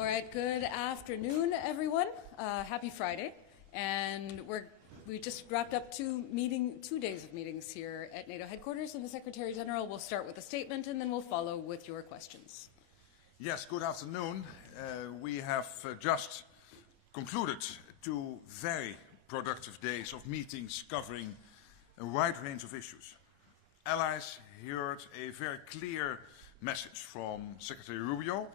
All right, good afternoon, everyone. Happy Friday. And we just wrapped up 2 days of meetings here at NATO headquarters, and the Secretary General will start with a statement, and then we'll follow with your questions. Yes, good afternoon. We have just concluded 2 very productive days of meetings covering a wide range of issues. Allies heard a very clear message from Secretary Rubio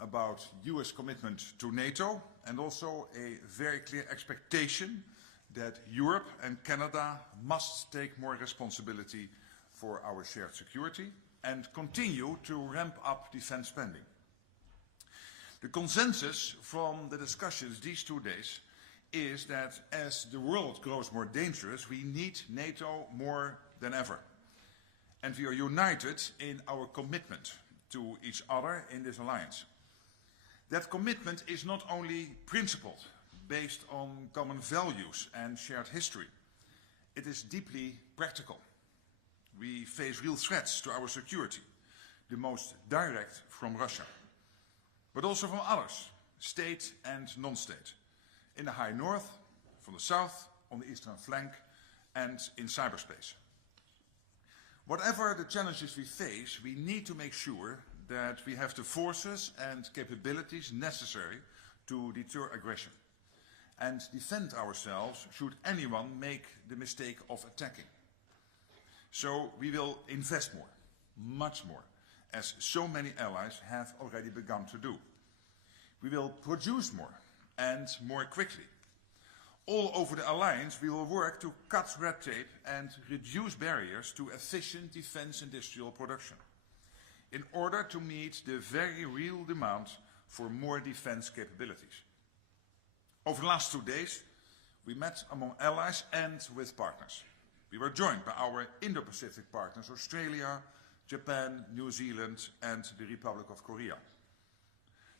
about US commitment to NATO, and also a very clear expectation that Europe and Canada must take more responsibility for our shared security and continue to ramp up defense spending. The consensus from the discussions these 2 days is that as the world grows more dangerous, we need NATO more than ever. And we are united in our commitment to each other in this alliance. That commitment is not only principled, based on common values and shared history. It is deeply practical. We face real threats to our security, the most direct from Russia, but also from others, state and non-state, in the high north, from the south, on the eastern flank, and in cyberspace. Whatever the challenges we face, we need to make sure that we have the forces and capabilities necessary to deter aggression and defend ourselves should anyone make the mistake of attacking. So we will invest more, much more, as so many allies have already begun to do. We will produce more and more quickly. All over the alliance, we will work to cut red tape and reduce barriers to efficient defense industrial production, in order to meet the very real demand for more defense capabilities. Over the last 2 days, we met among allies and with partners. We were joined by our Indo-Pacific partners, Australia, Japan, New Zealand, and the Republic of Korea.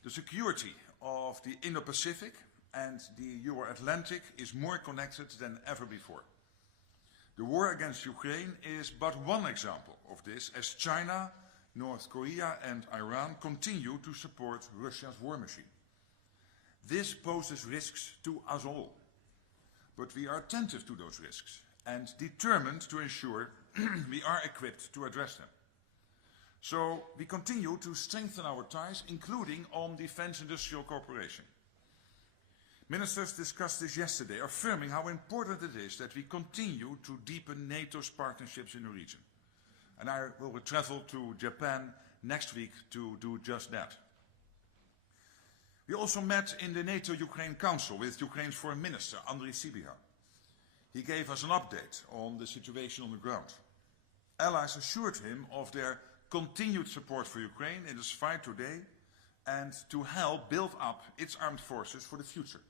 The security of the Indo-Pacific and the Euro-Atlantic is more connected than ever before. The war against Ukraine is but one example of this, as China, North Korea and Iran continue to support Russia's war machine. This poses risks to us all, but we are attentive to those risks and determined to ensure we are equipped to address them. So we continue to strengthen our ties, including on defense industrial cooperation. Ministers discussed this yesterday, affirming how important it is that we continue to deepen NATO's partnerships in the region. And I will travel to Japan next week to do just that. We also met in the NATO-Ukraine Council with Ukraine's Foreign Minister, Andriy Sybiha. He gave us an update on the situation on the ground. Allies assured him of their continued support for Ukraine in this fight today and to help build up its armed forces for the future.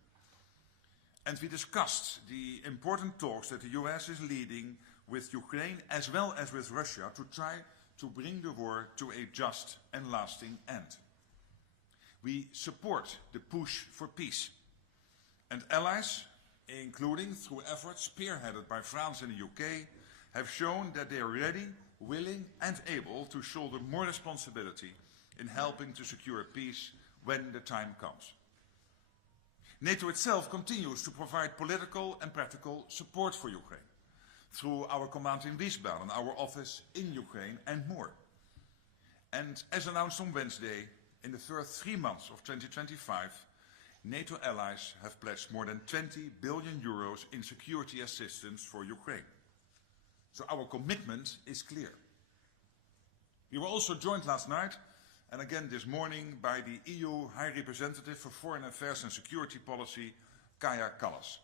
And we discussed the important talks that the US is leading with Ukraine as well as with Russia to try to bring the war to a just and lasting end. We support the push for peace. And allies, including through efforts spearheaded by France and the UK, have shown that they are ready, willing and able to shoulder more responsibility in helping to secure peace when the time comes. NATO itself continues to provide political and practical support for Ukraine through our command in Wiesbaden, our office in Ukraine, and more. And as announced on Wednesday, in the first 3 months of 2025, NATO allies have pledged more than 20 billion euros in security assistance for Ukraine. So our commitment is clear. We were also joined last night and again this morning by the EU High Representative for Foreign Affairs and Security Policy, Kaja Kallas.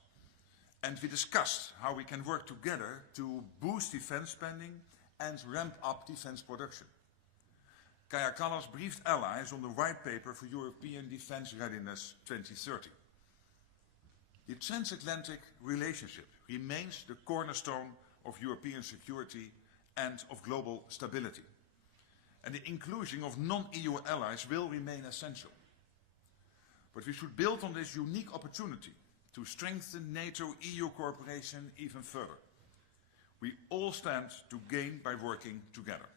And we discussed how we can work together to boost defense spending and ramp up defense production. Kaja Kallas briefed allies on the White Paper for European Defense Readiness 2030. The transatlantic relationship remains the cornerstone of European security and of global stability. And the inclusion of non-EU allies will remain essential. But we should build on this unique opportunity to strengthen NATO-EU cooperation even further. We all stand to gain by working together.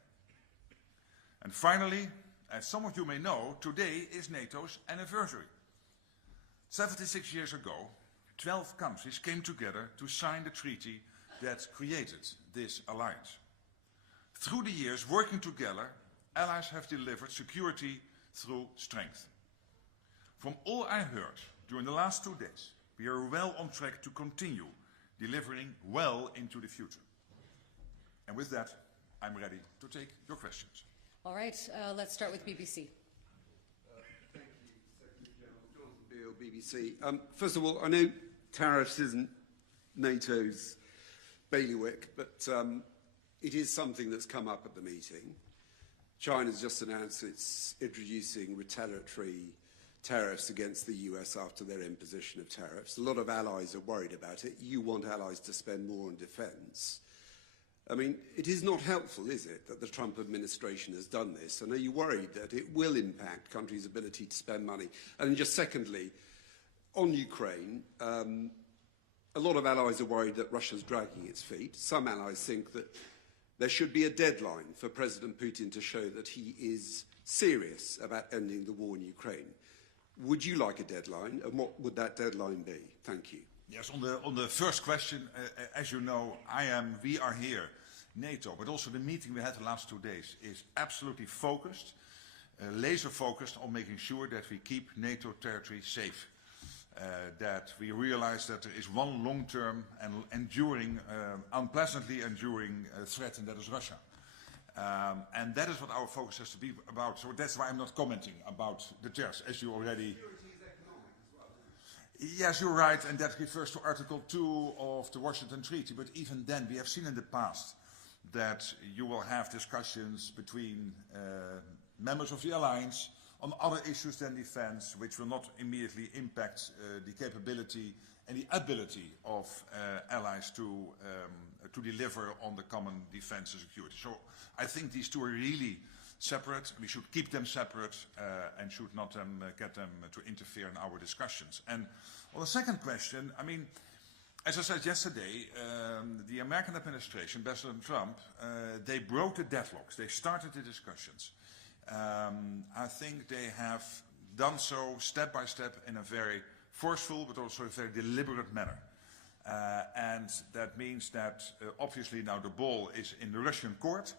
And finally, as some of you may know, today is NATO's anniversary. 76 years ago, 12 countries came together to sign the treaty that created this alliance. Through the years, working together, allies have delivered security through strength. From all I heard during the last 2 days, we are well on track to continue delivering well into the future. And with that, I'm ready to take your questions. All right, let's start with BBC. Thank you, Secretary General. Jonathan Beale, BBC. First of all, I know tariffs isn't NATO's bailiwick, but it is something that's come up at the meeting. China's just announced it's introducing retaliatory tariffs against the US after their imposition of tariffs. A lot of allies are worried about it. You want allies to spend more on defence. I mean, it is not helpful, is it, that the Trump administration has done this? And are you worried that it will impact countries' ability to spend money? And just secondly, on Ukraine, a lot of allies are worried that Russia's dragging its feet. Some allies think that there should be a deadline for President Putin to show that he is serious about ending the war in Ukraine. Would you like a deadline, and what would that deadline be? Thank you. Yes, on the first question, as you know, we are here, NATO, but also the meeting we had the last 2 days is absolutely focused, laser focused on making sure that we keep NATO territory safe. That we realize that there is one long-term and enduring, unpleasantly enduring threat, and that is Russia. And that is what our focus has to be about. So that's why I'm not commenting about the tariffs, as you already... Yes, you're right, and that refers to Article 2 of the Washington Treaty. But even then, we have seen in the past that you will have discussions between members of the alliance on other issues than defense, which will not immediately impact the capability and the ability of allies to deliver on the common defense and security. So I think these two are really separate. We should keep them separate and should not get them to interfere in our discussions. And on the second question, I mean, as I said yesterday, the American administration, President Trump, they broke the deadlocks. They started the discussions. I think they have done so step by step in a very forceful but also a very deliberate manner. And that means that obviously now the ball is in the Russian court,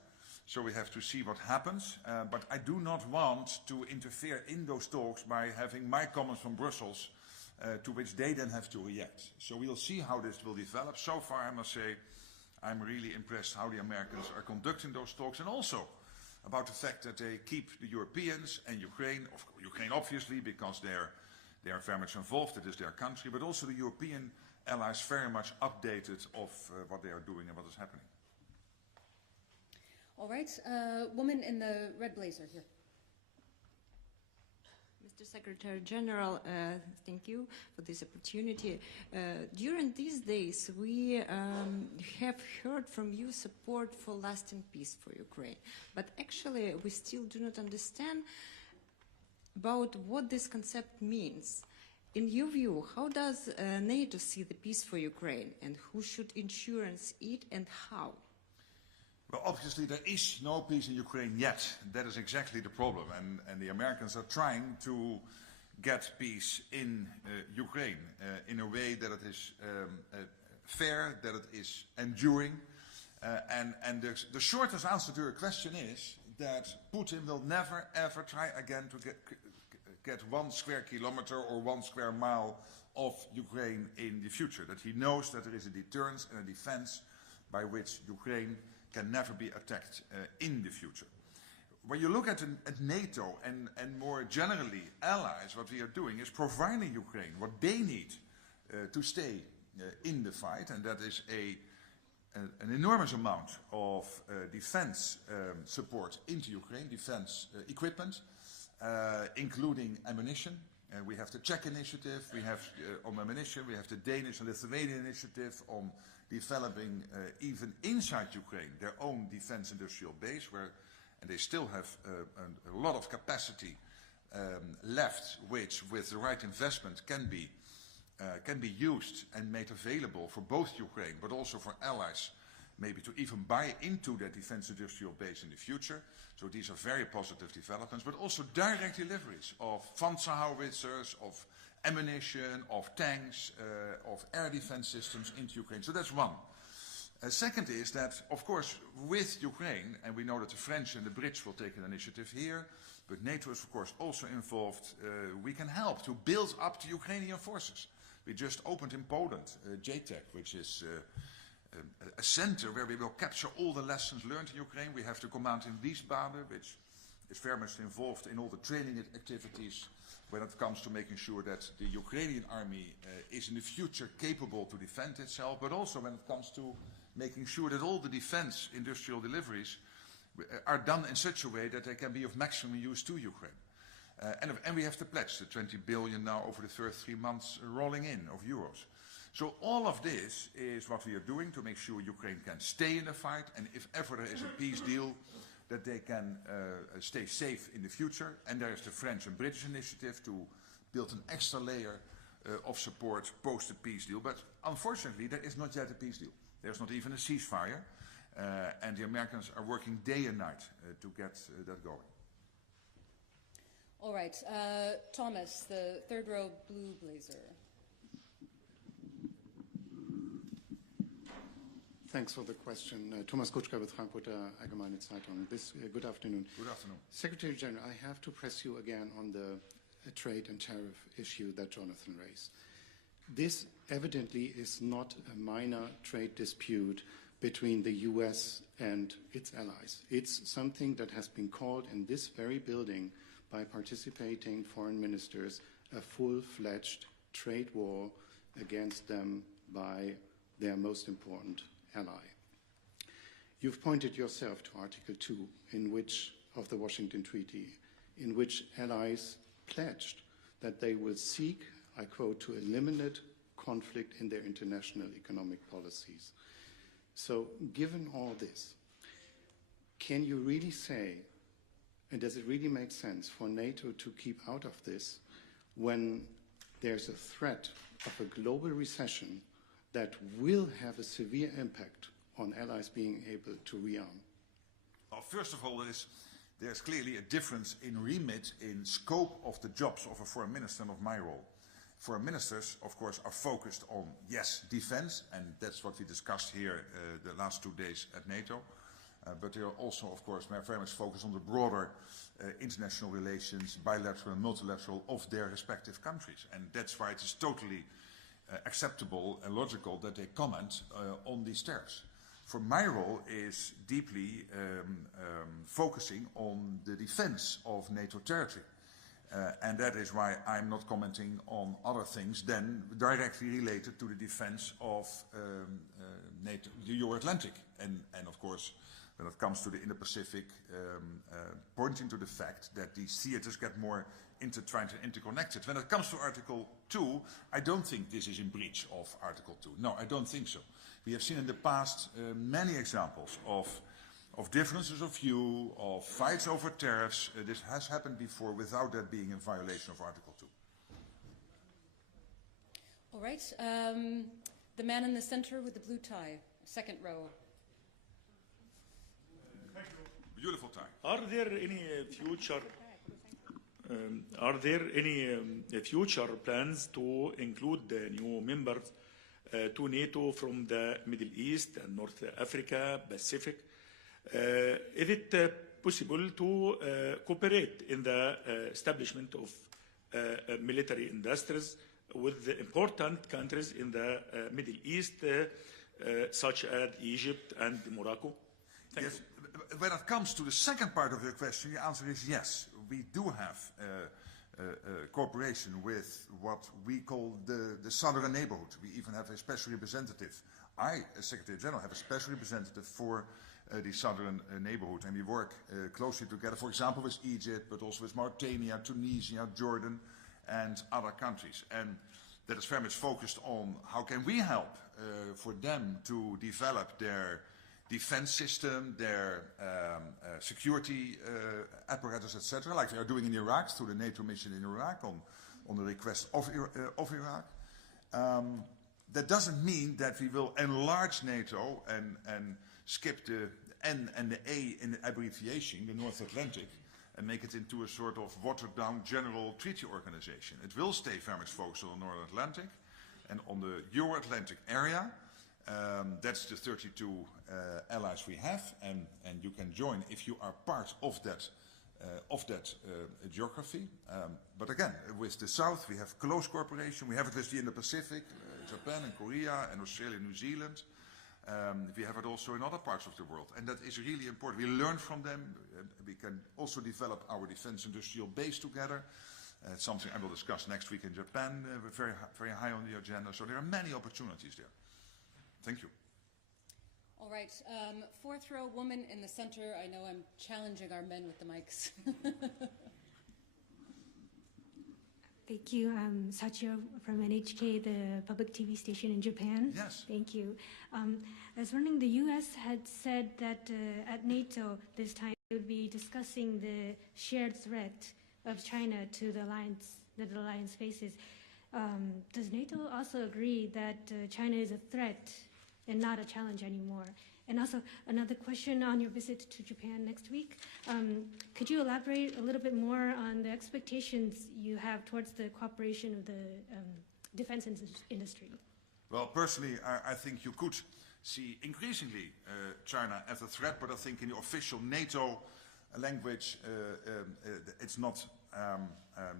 so we have to see what happens. But I do not want to interfere in those talks by having my comments from Brussels to which they then have to react. So we'll see how this will develop. So far, I must say, I'm really impressed how the Americans are conducting those talks, and also about the fact that they keep the Europeans and Ukraine obviously, because they are very much involved, it is their country, but also the European allies very much updated of what they are doing and what is happening. All right, woman in the red blazer here. Mr. Secretary General, thank you for this opportunity. During these days, we have heard from you support for lasting peace for Ukraine, but actually we still do not understand about what this concept means. In your view, how does NATO see the peace for Ukraine, and who should ensure it, and how? Well, obviously there is no peace in Ukraine yet. That is exactly the problem. And the Americans are trying to get peace in Ukraine in a way that it is fair, that it is enduring. And the shortest answer to your question is that Putin will never ever try again to get 1 square kilometer or 1 square mile of Ukraine in the future. That he knows that there is a deterrence and a defense by which Ukraine can never be attacked in the future. When you look at NATO and more generally allies, what we are doing is providing Ukraine what they need to stay in the fight, and that is an enormous amount of defense support into Ukraine, defense equipment, including ammunition. We have the Czech initiative, we have on ammunition, we have the Danish and Lithuanian initiative on developing even inside Ukraine their own defense industrial base, and they still have a lot of capacity left, which with the right investment can be used and made available for both Ukraine but also for allies maybe to even buy into that defense industrial base in the future. So these are very positive developments, but also direct deliveries of Panzer howitzers, of ammunition, of tanks, of air defense systems into Ukraine. So that's one. Second is that, of course, with Ukraine, and we know that the French and the Brits will take an initiative here, but NATO is, of course, also involved. We can help to build up the Ukrainian forces. We just opened in Poland, JTEC, which is a center where we will capture all the lessons learned in Ukraine. We have the command in Wiesbaden, which is very much involved in all the training activities when it comes to making sure that the Ukrainian army is in the future capable to defend itself, but also when it comes to making sure that all the defense industrial deliveries are done in such a way that they can be of maximum use to Ukraine. And we have the pledge, the 20 billion now over the first 3 months rolling in of euros. So all of this is what we are doing to make sure Ukraine can stay in the fight, and if ever there is a peace deal, that they can stay safe in the future. And there is the French and British initiative to build an extra layer of support post the peace deal. But unfortunately, there is not yet a peace deal. There's not even a ceasefire. And the Americans are working day and night to get that going. All right. Thomas, the third row blue blazer. Thanks for the question. Thomas Kutschka with Frankfurter Allgemeine Zeitung. Good afternoon. Good afternoon. Secretary General, I have to press you again on the trade and tariff issue that Jonathan raised. This evidently is not a minor trade dispute between the US and its allies. It's something that has been called in this very building by participating foreign ministers a full-fledged trade war against them by their most important ally. You've pointed yourself to Article 2 of the Washington Treaty, in which allies pledged that they will seek, I quote, to eliminate conflict in their international economic policies. So, given all this, can you really say, and does it really make sense for NATO to keep out of this when there's a threat of a global recession that will have a severe impact on allies being able to rearm? Well, first of all, there's clearly a difference in remit, in scope of the jobs of a foreign minister and of my role. Foreign ministers, of course, are focused on, yes, defense, and that's what we discussed here the last 2 days at NATO. But they are also, of course, very much focused on the broader international relations, bilateral and multilateral, of their respective countries. And that's why it is totally acceptable and logical that they comment on these tariffs. For my role is deeply focusing on the defense of NATO territory. And that is why I'm not commenting on other things than directly related to the defense of NATO, the Euro-Atlantic. And of course, when it comes to the Indo-Pacific, pointing to the fact that these theaters get more intertwined and interconnected. When it comes to Article 2, I don't think this is in breach of Article 2. No, I don't think so. We have seen in the past many examples of differences of view, of fights over tariffs. This has happened before without that being in violation of Article 2. All right. The man in the center with the blue tie, second row. Beautiful tie. Are there any future plans to include the new members to NATO from the Middle East and North Africa, Pacific? Is it possible to cooperate in the establishment of military industries with the important countries in the Middle East, such as Egypt and Morocco? Thank you. When it comes to the second part of your question, the answer is yes. We do have cooperation with what we call the southern neighborhood. We even have a special representative. I, as Secretary General, have a special representative for the southern neighborhood, and we work closely together, for example, with Egypt, but also with Mauritania, Tunisia, Jordan, and other countries. And that is very much focused on how can we help for them to develop their defense system, their security apparatus, etc., like they are doing in Iraq through the NATO mission in Iraq on the request of Iraq. that doesn't mean that we will enlarge NATO and skip the N and the A in the abbreviation, the North Atlantic, and make it into a sort of watered-down general treaty organization. It will stay very much focused on the North Atlantic and on the Euro-Atlantic area. That's the 32 allies we have, and you can join if you are part of that geography. But again, with the South, we have close cooperation. We have it with the Indo-Pacific, Japan and Korea and Australia and New Zealand. We have it also in other parts of the world, and that is really important. We learn from them. We can also develop our defense industrial base together. It's something I will discuss next week in Japan, very high on the agenda. So there are many opportunities there. Thank you. All right, fourth row woman in the center. I know I'm challenging our men with the mics. Thank you. I'm Sachio from NHK, the public TV station in Japan. Yes. Thank you. I was wondering, the U.S. had said that at NATO this time they would be discussing the shared threat of China to the alliance that the alliance faces. Does NATO also agree that China is a threat and not a challenge anymore? And also, another question on your visit to Japan next week. Could you elaborate a little bit more on the expectations you have towards the cooperation of the defense industry? Well, personally, I think you could see increasingly China as a threat, but I think in the official NATO language, it's not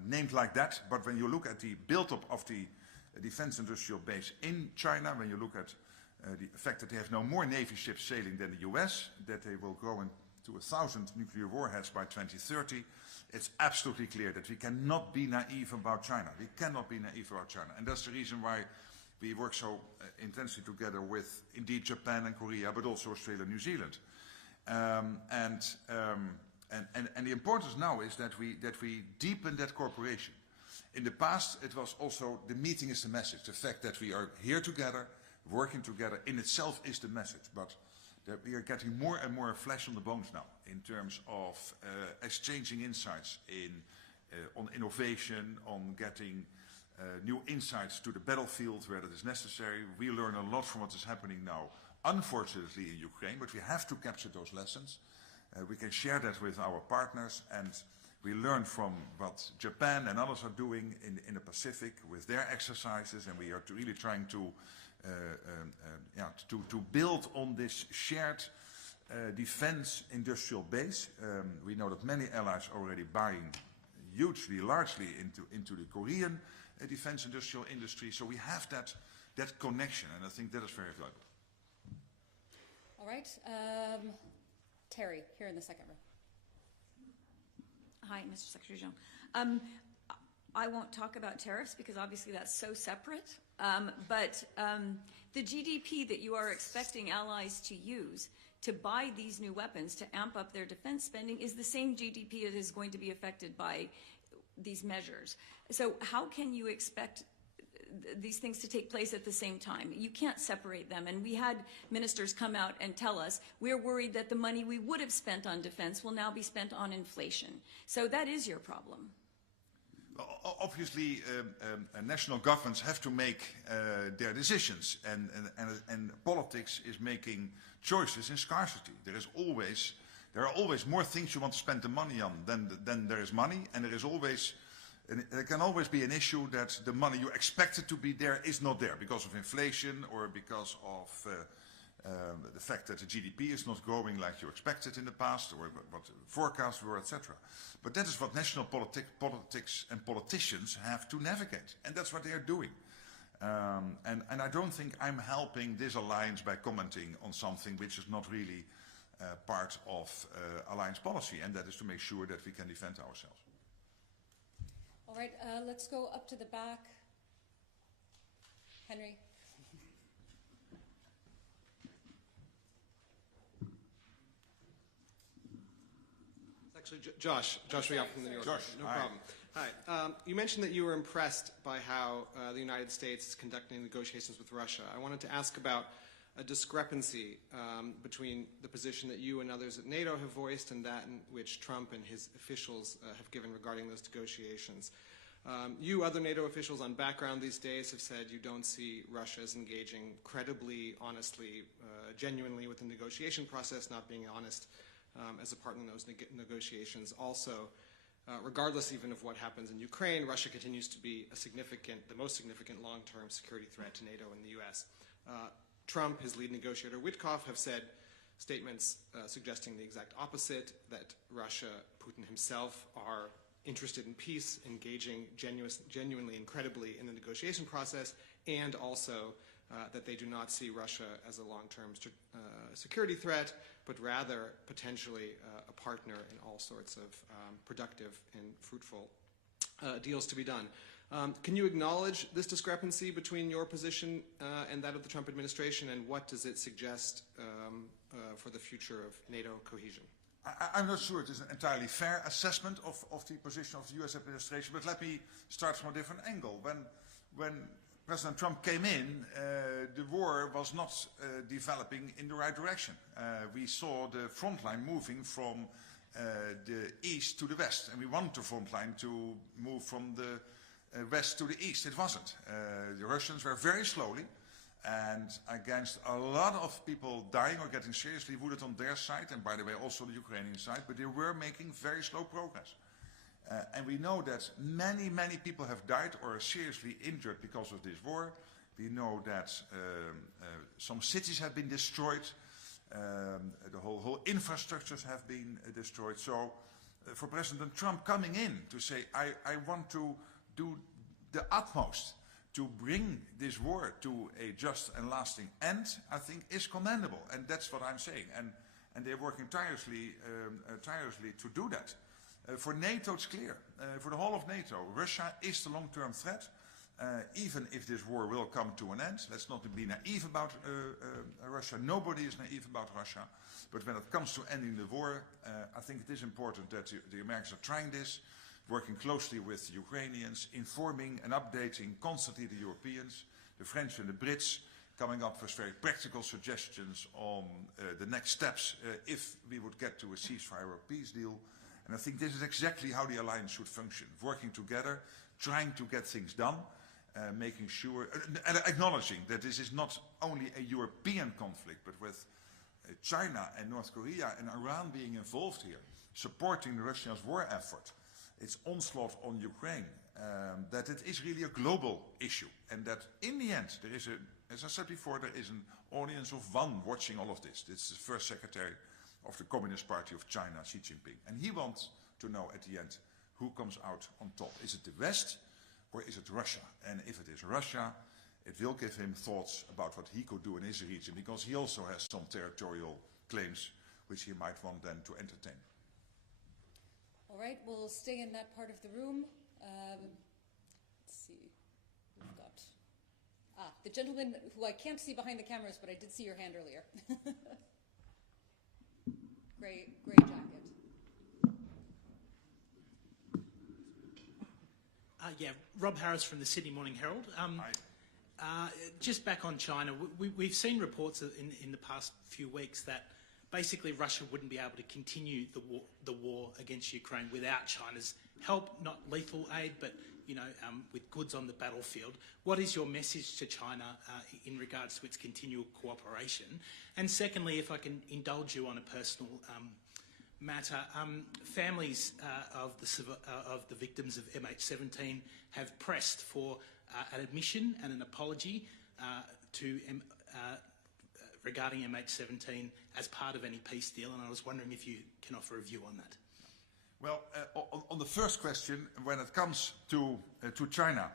named like that. But when you look at the build-up of the defense industrial base in China, when you look at the fact that they have no more Navy ships sailing than the US, that they will go into 1,000 nuclear warheads by 2030, it's absolutely clear that we cannot be naive about China. We cannot be naive about China. And that's the reason why we work so intensely together with, indeed, Japan and Korea, but also Australia and New Zealand. And the importance now is that we deepen that cooperation. In the past, it was also the meeting is the message. The fact that we are here together, working together in itself is the message, but that we are getting more and more flesh on the bones now in terms of exchanging insights on innovation, on getting new insights to the battlefield where that is necessary. We learn a lot from what is happening now, unfortunately in Ukraine, but we have to capture those lessons. We can share that with our partners, and we learn from what Japan and others are doing in the Pacific with their exercises, and we are really trying to build on this shared defense industrial base. We know that many allies are already buying hugely, largely into the Korean defense industrial industry. So we have that connection, and I think that is very valuable. All right, Terry, here in the second row. Hi, Mr. Secretary General. I won't talk about tariffs because obviously that's so separate. But the GDP that you are expecting allies to use to buy these new weapons to amp up their defense spending is the same GDP that is going to be affected by these measures. So how can you expect these things to take place at the same time? You can't separate them. And we had ministers come out and tell us, we're worried that the money we would have spent on defense will now be spent on inflation. So that is your problem. Obviously, national governments have to make their decisions, and politics is making choices in scarcity. There are always more things you want to spend the money on than there is money, and there can always be an issue that the money you expected to be there is not there because of inflation or because of the fact that the GDP is not growing like you expected in the past, or what the forecasts were, etc. But that is what national politics and politicians have to navigate, and that's what they are doing. And I don't think I'm helping this alliance by commenting on something which is not really part of alliance policy, and that is to make sure that we can defend ourselves. All right, let's go up to the back. Henry. Actually, Josh Riop from the New Yorker. Josh, no hi. problem. Hi. You mentioned that you were impressed by how the United States is conducting negotiations with Russia. I wanted to ask about a discrepancy between the position that you and others at NATO have voiced and that in which Trump and his officials have given regarding those negotiations. You, other NATO officials on background these days, have said you don't see Russia as engaging credibly, honestly, genuinely with the negotiation process, not being honest as a partner in those negotiations. Also, regardless even of what happens in Ukraine, Russia continues to be the most significant long-term security threat to NATO and the U.S. Trump, his lead negotiator Witkoff, have said statements suggesting the exact opposite, that Russia, Putin himself, are interested in peace, engaging genuinely and credibly in the negotiation process, and also that they do not see Russia as a long-term security threat, but rather potentially a partner in all sorts of productive and fruitful deals to be done. Can you acknowledge this discrepancy between your position and that of the Trump administration, and what does it suggest for the future of NATO cohesion? I'm not sure it is an entirely fair assessment of the position of the US administration, but let me start from a different angle. When President Trump came in, the war was not developing in the right direction. We saw the front line moving from the east to the west, and we want the front line to move from the west to the east. It wasn't. The Russians were very slowly, and against a lot of people dying or getting seriously wounded on their side, and by the way also the Ukrainian side, but they were making very slow progress. And we know that many, many people have died or are seriously injured because of this war. We know that some cities have been destroyed, the whole infrastructures have been destroyed. So for President Trump coming in to say, I want to do the utmost to bring this war to a just and lasting end, I think is commendable. And that's what I'm saying. And they're working tirelessly to do that. For NATO, it's clear. For the whole of NATO, Russia is the long-term threat, even if this war will come to an end. Let's not be naive about Russia. Nobody is naive about Russia. But when it comes to ending the war, I think it is important that the Americans are trying this, working closely with the Ukrainians, informing and updating constantly the Europeans, the French and the Brits, coming up with very practical suggestions on the next steps if we would get to a ceasefire or peace deal. And I think this is exactly how the alliance should function, working together, trying to get things done, making sure, and acknowledging that this is not only a European conflict, but with China and North Korea and Iran being involved here, supporting Russia's war effort, its onslaught on Ukraine, that it is really a global issue, and that in the end there is as I said before, there is an audience of one watching all of this. This is the first secretary of the Communist Party of China, Xi Jinping. And he wants to know at the end who comes out on top. Is it the West or is it Russia? And if it is Russia, it will give him thoughts about what he could do in his region, because he also has some territorial claims which he might want then to entertain. All right, we'll stay in that part of the room. Let's see. We've got the gentleman who I can't see behind the cameras, but I did see your hand earlier. Gray jacket. Yeah, Rob Harris from the Sydney Morning Herald. Just back on China, we've seen reports in the past few weeks that basically Russia wouldn't be able to continue the war against Ukraine without China's help, not lethal aid, but with goods on the battlefield. What is your message to China in regards to its continual cooperation? And secondly, if I can indulge you on a personal matter, families of the victims of MH17 have pressed for an admission and an apology regarding MH17 as part of any peace deal, and I was wondering if you can offer a view on that. Well, on the first question, when it comes to China,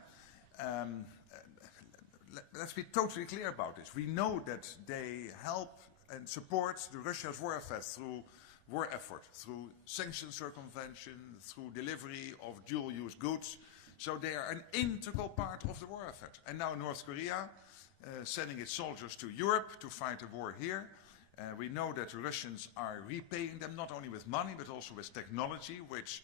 let's be totally clear about this. We know that they help and support the Russia's war effort through sanctions circumvention, through delivery of dual-use goods. So they are an integral part of the war effort. And now North Korea sending its soldiers to Europe to fight a war here. We know that the Russians are repaying them not only with money but also with technology, which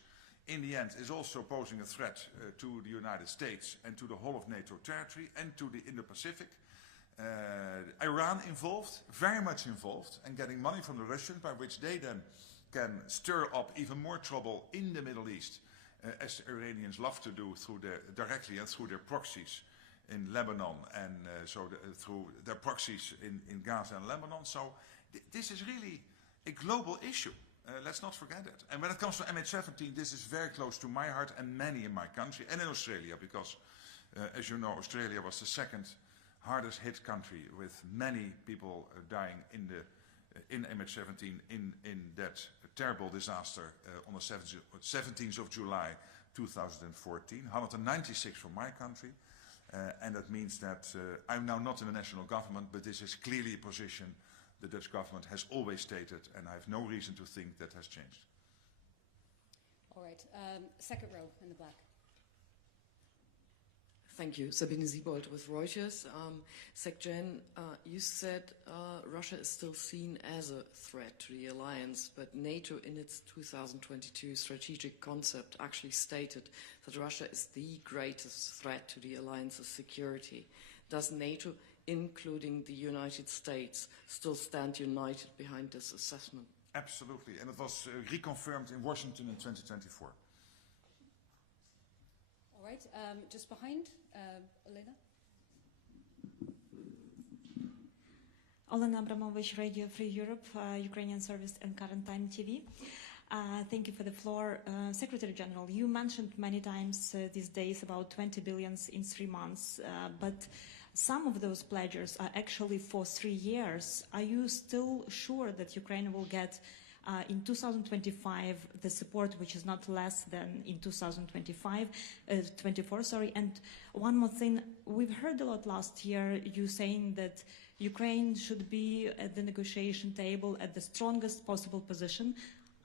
in the end is also posing a threat to the United States and to the whole of NATO territory and to the Indo-Pacific. Iran involved, very much involved, and getting money from the Russians by which they then can stir up even more trouble in the Middle East as the Iranians love to do directly and through their proxies in Lebanon and through their proxies in Gaza and Lebanon. So this is really a global issue. Let's not forget it. And when it comes to MH17, this is very close to my heart and many in my country and in Australia, because, as you know, Australia was the second hardest hit country, with many people dying in MH17 in that terrible disaster on the 17th of July 2014, 196 from my country. And that means that I'm now not in the national government, but this is clearly a position the Dutch government has always stated, and I have no reason to think that has changed. All right, second row in the black. Thank you. Sabine Siebold with Reuters. Sec-Gen, you said Russia is still seen as a threat to the alliance, but NATO in its 2022 strategic concept actually stated that Russia is the greatest threat to the alliance's security. Does NATO, including the United States, still stand united behind this assessment? Absolutely, and it was reconfirmed in Washington in 2024. All right, just behind, Elena. Olena Abramovich, Radio Free Europe, Ukrainian Service and Current Time TV. Thank you for the floor. Secretary General, you mentioned many times these days about 20 billion in 3 months, but some of those pledges are actually for 3 years. Are you still sure that Ukraine will get in 2025 the support which is not less than in 2024? And one more thing, we've heard a lot last year you saying that Ukraine should be at the negotiation table at the strongest possible position.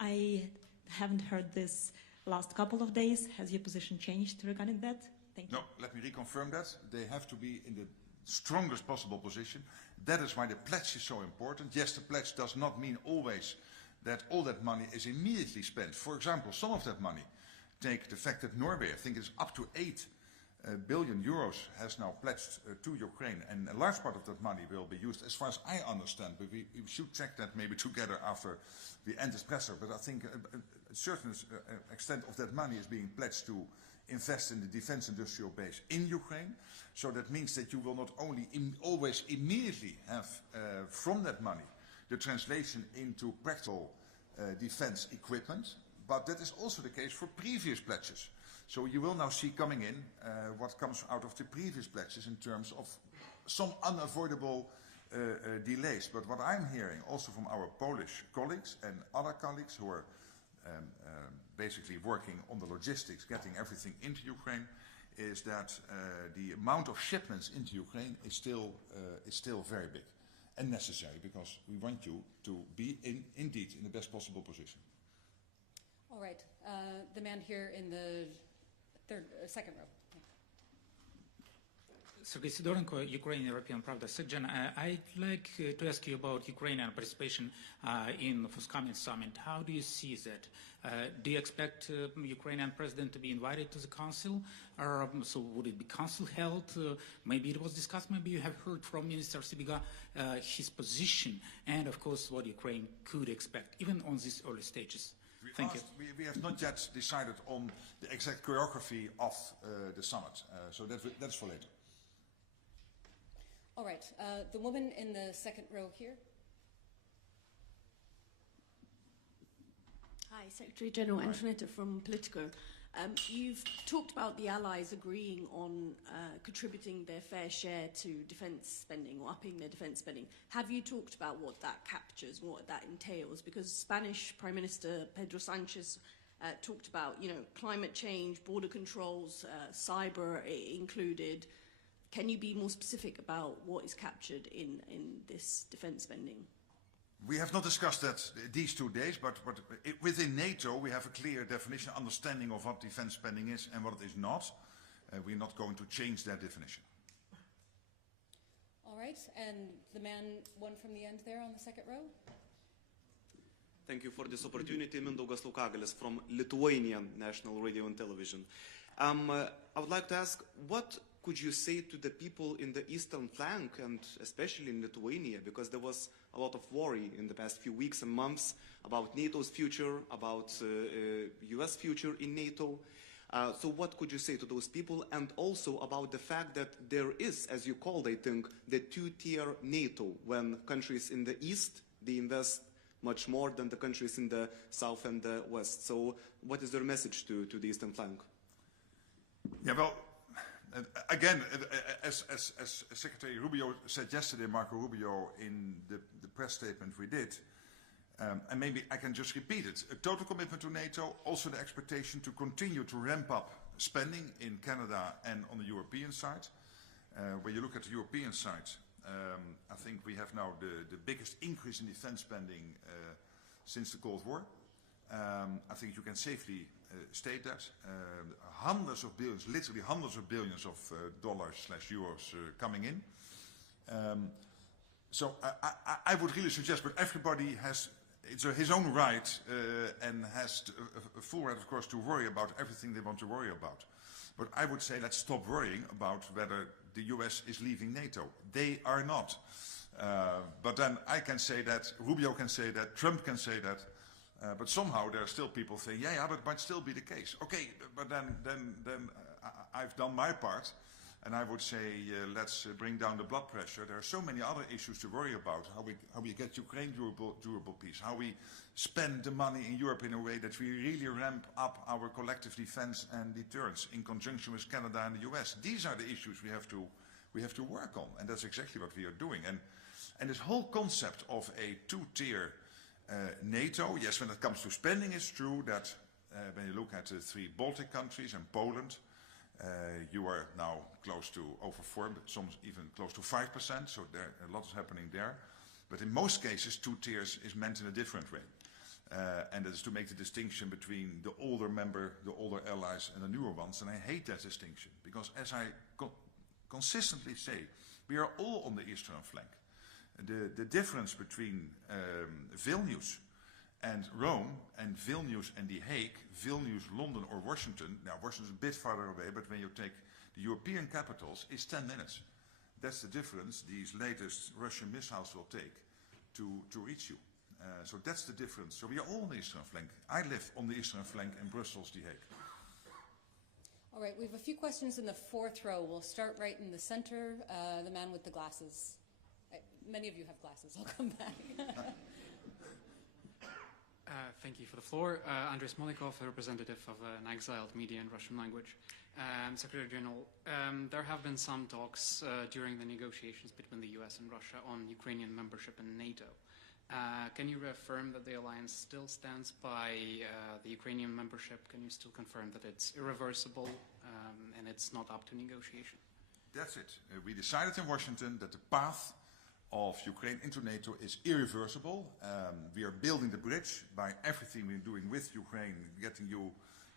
I haven't heard this last couple of days. Has your position changed regarding that? Thank you. No, let me reconfirm that. They have to be in the strongest possible position. That is why the pledge is so important. Yes, the pledge does not mean always that all that money is immediately spent. For example, some of that money, take the fact that Norway, I think it's up to 8 billion euros, has now pledged to Ukraine, and a large part of that money will be used, as far as I understand, but we should check that maybe together after we end this presser, but I think a certain extent of that money is being pledged to invest in the defense industrial base in Ukraine. So that means that you will not only always immediately have from that money the translation into practical defense equipment, but that is also the case for previous pledges. So you will now see coming in what comes out of the previous pledges in terms of some unavoidable delays. But what I'm hearing also from our Polish colleagues and other colleagues who are basically working on the logistics, getting everything into Ukraine, is that the amount of shipments into Ukraine is still very big and necessary, because we want you to be indeed in the best possible position. All right, the man here in the second row. Sergei Sidorenko, Ukraine European Pravda. Sec-Gen, I'd like to ask you about Ukrainian participation in the forthcoming summit. How do you see that? Do you expect Ukrainian president to be invited to the council? Or, so would it be council held? Maybe it was discussed. Maybe you have heard from Minister Sibiga his position, and of course what Ukraine could expect, even on these early stages. Thank you. We have not yet decided on the exact choreography of the summit, so that's for later. All right, the woman in the second row here. Hi, Secretary General Antonetta from Politico. You've talked about the Allies agreeing on contributing their fair share to defence spending, or upping their defence spending. Have you talked about what that captures, what that entails? Because Spanish Prime Minister Pedro Sánchez talked about, climate change, border controls, cyber included. Can you be more specific about what is captured in this defence spending? We have not discussed that these 2 days, but within NATO we have a clear definition, understanding of what defence spending is and what it is not. We're not going to change that definition. All right, and the one from the end there on the second row. Thank you for this opportunity. Mindaugas Laukagalis from Lithuanian National Radio and Television. I would like to ask, what could you say to the people in the eastern flank, and especially in Lithuania, because there was a lot of worry in the past few weeks and months about NATO's future, about US future in NATO. So what could you say to those people, and also about the fact that there is, as you called, I think, the two-tier NATO, when countries in the east, they invest much more than the countries in the south and the west. So what is your message to the eastern flank? Yeah, well, again, as Secretary Rubio said yesterday, Marco Rubio, in the press statement we did, and maybe I can just repeat it, a total commitment to NATO, also the expectation to continue to ramp up spending in Canada and on the European side. When you look at the European side, I think we have now the biggest increase in defense spending since the Cold War. I think you can safely state that. Hundreds of billions, literally hundreds of billions of dollars/euros coming in. So I would really suggest, but everybody has his own right and has a full right, of course, to worry about everything they want to worry about. But I would say let's stop worrying about whether the US is leaving NATO. They are not. But then I can say that, Rubio can say that, Trump can say that. But somehow there are still people saying, yeah, but it might still be the case. Okay, but then I've done my part. And I would say, let's bring down the blood pressure. There are so many other issues to worry about. How we get Ukraine durable peace. How we spend the money in Europe in a way that we really ramp up our collective defense and deterrence in conjunction with Canada and the US. These are the issues we have to work on. And that's exactly what we are doing. And this whole concept of a two-tier NATO, yes, when it comes to spending, it's true that when you look at the 3 Baltic countries and Poland, you are now close to over 4%, but some even close to 5%, so there a lot is happening there. But in most cases, 2 tiers is meant in a different way. And that is to make the distinction between the older member, the older allies, and the newer ones. And I hate that distinction, because as I consistently say, we are all on the eastern flank. The difference between Vilnius and Rome, and Vilnius and The Hague, Vilnius, London or Washington, now Washington is a bit farther away, but when you take the European capitals, it's 10 minutes. That's the difference these latest Russian missiles will take to reach you. So that's the difference. So we are all on the eastern flank. I live on the eastern flank in Brussels, The Hague. All right, we have a few questions in the 4th row. We'll start right in the center, the man with the glasses. Many of you have glasses. I'll come back. Thank you for the floor. Andres Molikov, a representative of an exiled media in Russian language. Secretary General, there have been some talks during the negotiations between the US and Russia on Ukrainian membership in NATO. Can you reaffirm that the alliance still stands by the Ukrainian membership? Can you still confirm that it's irreversible and it's not up to negotiation? That's it. We decided in Washington that the path of Ukraine into NATO is irreversible. We are building the bridge by everything we're doing with Ukraine, getting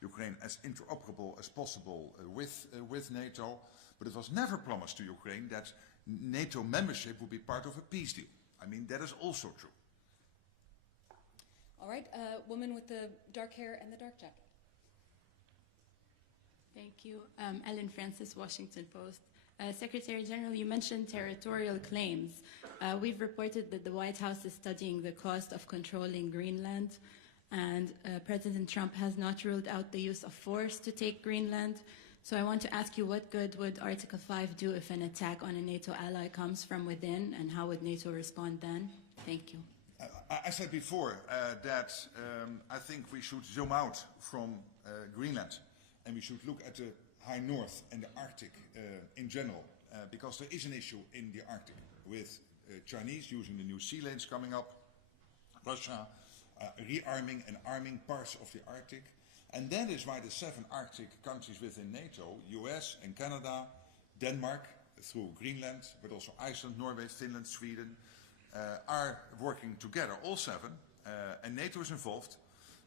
Ukraine as interoperable as possible with NATO. But it was never promised to Ukraine that NATO membership would be part of a peace deal. I mean, that is also true. All right, woman with the dark hair and the dark jacket. Thank you. Ellen Francis, Washington Post. Secretary General, you mentioned territorial claims. We've reported that the White House is studying the cost of controlling Greenland, and President Trump has not ruled out the use of force to take Greenland. So I want to ask you, what good would Article 5 do if an attack on a NATO ally comes from within, and how would NATO respond then? Thank you. I said before that I think we should zoom out from Greenland, and we should look at the High North and the Arctic in general, because there is an issue in the Arctic with Chinese using the new sea lanes coming up, Russia rearming and arming parts of the Arctic. And that is why the 7 Arctic countries within NATO, US and Canada, Denmark through Greenland, but also Iceland, Norway, Finland, Sweden, are working together, all 7, and NATO is involved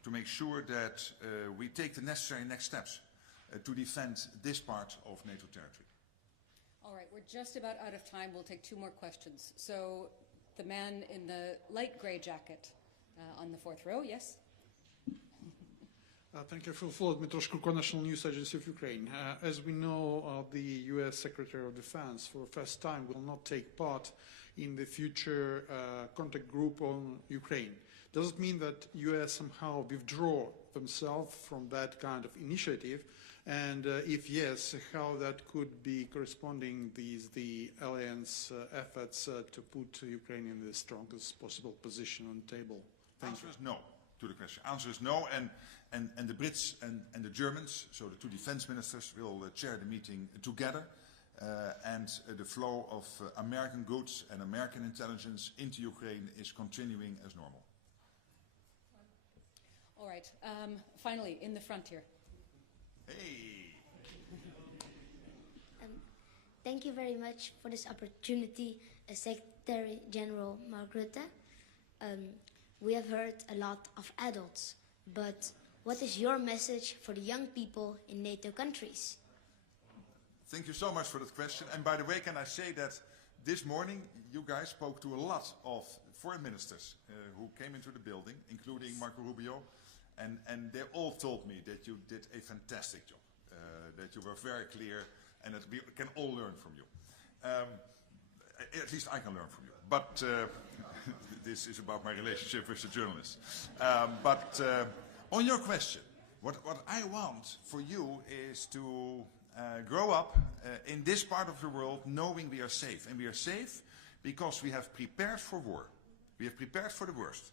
to make sure that we take the necessary next steps to defend this part of NATO territory. All right, we're just about out of time. We'll take 2 more questions. So the man in the light gray jacket on the 4th row, yes? Thank you for the floor. Dmytro Shkurko, National News Agency of Ukraine. As we know, the U.S. Secretary of Defense, for the first time, will not take part in the future contact group on Ukraine. Does it mean that US somehow withdraw themselves from that kind of initiative? And if yes, how that could be corresponding the alliance efforts to put Ukraine in the strongest possible position on the table? Answer is no to the question. Answer is no, and the Brits and the Germans, so the two defense ministers, will chair the meeting together, and the flow of American goods and American intelligence into Ukraine is continuing as normal. All right. Finally, in the front here. Hey. Thank you very much for this opportunity, Secretary General Mark Rutte. We have heard a lot of adults, but what is your message for the young people in NATO countries? Thank you so much for that question. And by the way, can I say that this morning you guys spoke to a lot of foreign ministers who came into the building, including Marco Rubio, and they all told me that you did a fantastic job, that you were very clear, and that we can all learn from you. At least I can learn from you. But this is about my relationship with the journalists. But on your question, what I want for you is to grow up in this part of the world knowing we are safe. And we are safe because we have prepared for war. We have prepared for the worst.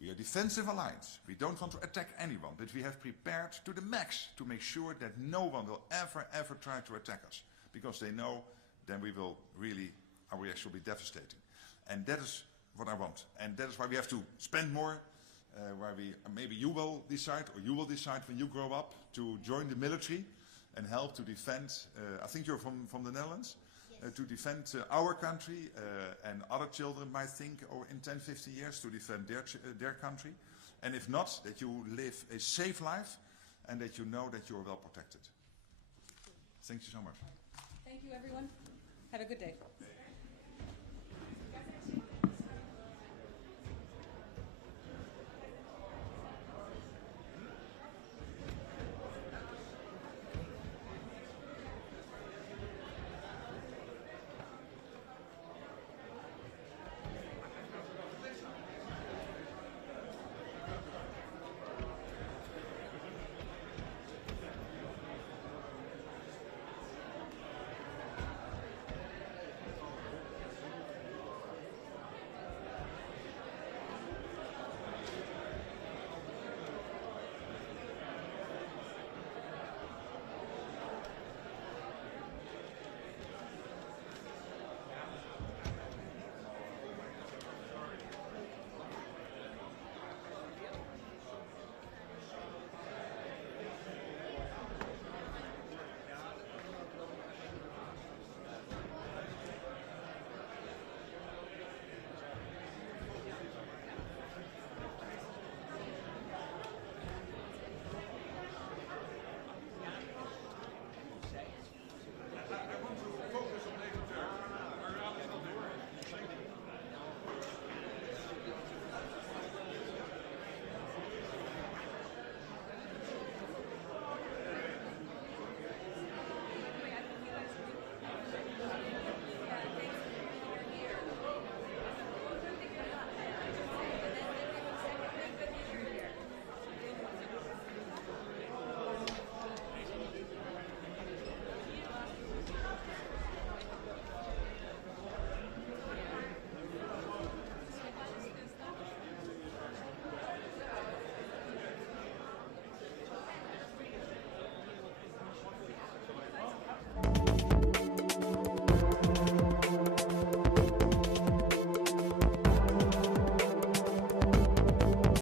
We are a defensive alliance. We don't want to attack anyone, but we have prepared to the max to make sure that no one will ever try to attack us. Because they know then our reaction will be devastating. And that is what I want. And that is why we have to spend more, maybe you will decide, or you will decide when you grow up to join the military and help to defend, I think you're from the Netherlands? To defend our country, and other children might think in 10, 15 years to defend their country. And if not, that you live a safe life and that you know that you are well protected. Thank you so much. Thank you, everyone. Have a good day.